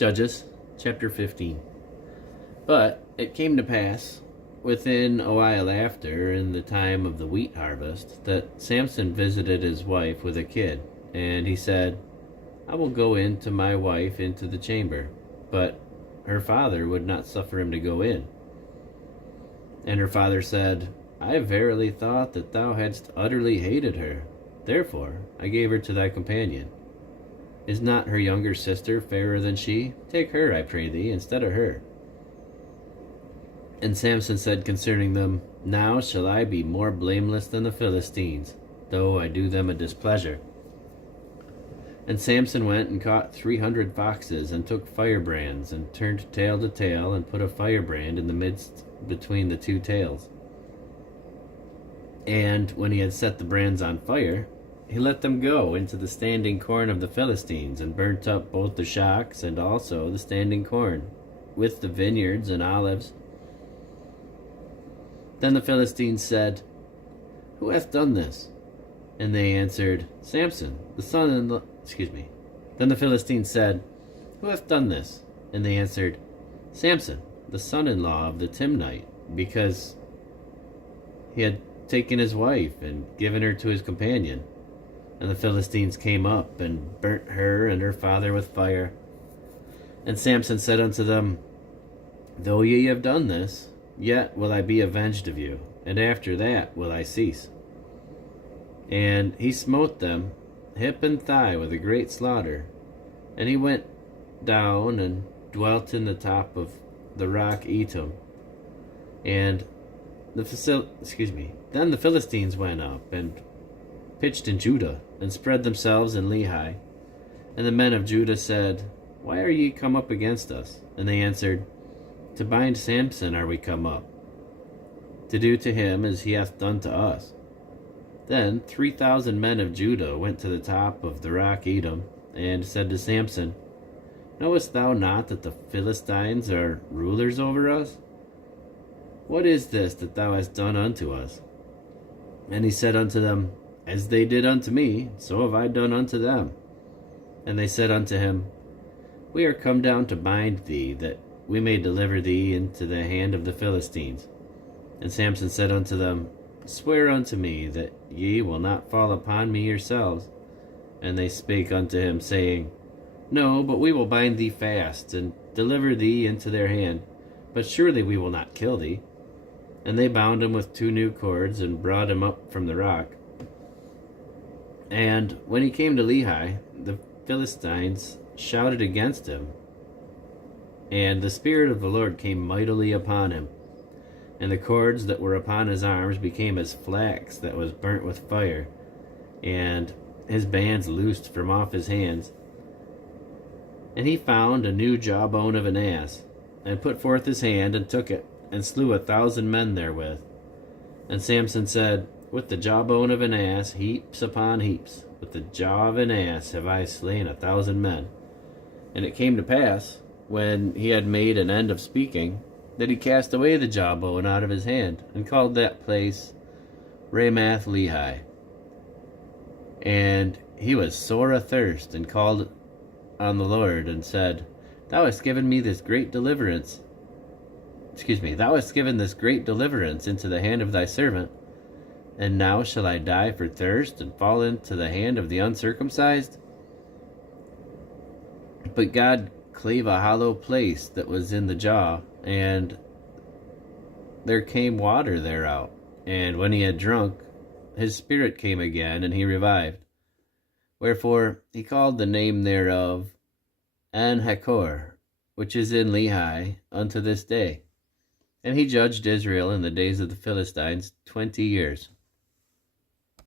Judges chapter 15. But it came to pass, within a while after, in the time of the wheat harvest, that Samson visited his wife with a kid, and he said, I will go in to my wife into the chamber. But her father would not suffer him to go in. And her father said, I verily thought that thou hadst utterly hated her. Therefore I gave her to thy companion. Is not her younger sister fairer than she? Take her, I pray thee, instead of her. And Samson said concerning them, Now shall I be more blameless than the Philistines, though I do them a displeasure. And Samson went and caught 300 foxes, and took firebrands, and turned tail to tail, and put a firebrand in the midst between the two tails. And when he had set the brands on fire, he let them go into the standing corn of the Philistines, and burnt up both the shocks and also the standing corn, with the vineyards and olives. Then the Philistines said, Who hath done this? And they answered, Samson, the son-in-law. Then the Philistines said, Who hath done this? And they answered, Samson, the son-in-law of the Timnite, because he had taken his wife and given her to his companion. And the Philistines came up and burnt her and her father with fire. And Samson said unto them, Though ye have done this, yet will I be avenged of you, and after that will I cease. And he smote them hip and thigh with a great slaughter. And he went down and dwelt in the top of the rock Etam. And then the Philistines went up and pitched in Judah, and spread themselves in Lehi. And the men of Judah said, Why are ye come up against us? And they answered, To bind Samson are we come up, to do to him as he hath done to us. Then 3,000 men of Judah went to the top of the rock Edom, and said to Samson, Knowest thou not that the Philistines are rulers over us? What is this that thou hast done unto us? And he said unto them, As they did unto me, so have I done unto them. And they said unto him, We are come down to bind thee, that we may deliver thee into the hand of the Philistines. And Samson said unto them, Swear unto me that ye will not fall upon me yourselves. And they spake unto him, saying, No, but we will bind thee fast, and deliver thee into their hand, but surely we will not kill thee. And they bound him with 2 new cords, and brought him up from the rock. And when he came to Lehi, the Philistines shouted against him, and the Spirit of the Lord came mightily upon him. And the cords that were upon his arms became as flax that was burnt with fire, and his bands loosed from off his hands. And he found a new jawbone of an ass, and put forth his hand, and took it, and slew 1,000 men therewith. And Samson said, With the jawbone of an ass, heaps upon heaps, with the jaw of an ass have I slain 1,000 men. And it came to pass, when he had made an end of speaking, that he cast away the jawbone out of his hand, and called that place Ramath Lehi. And he was sore athirst, and called on the Lord, and said, Thou hast given me this great deliverance. Thou hast given this great deliverance into the hand of thy servant, and now shall I die for thirst, and fall into the hand of the uncircumcised? But God clave a hollow place that was in the jaw, and there came water thereout. And when he had drunk, his spirit came again, and he revived. Wherefore he called the name thereof En-Hakor, which is in Lehi, unto this day. And he judged Israel in the days of the Philistines 20 years.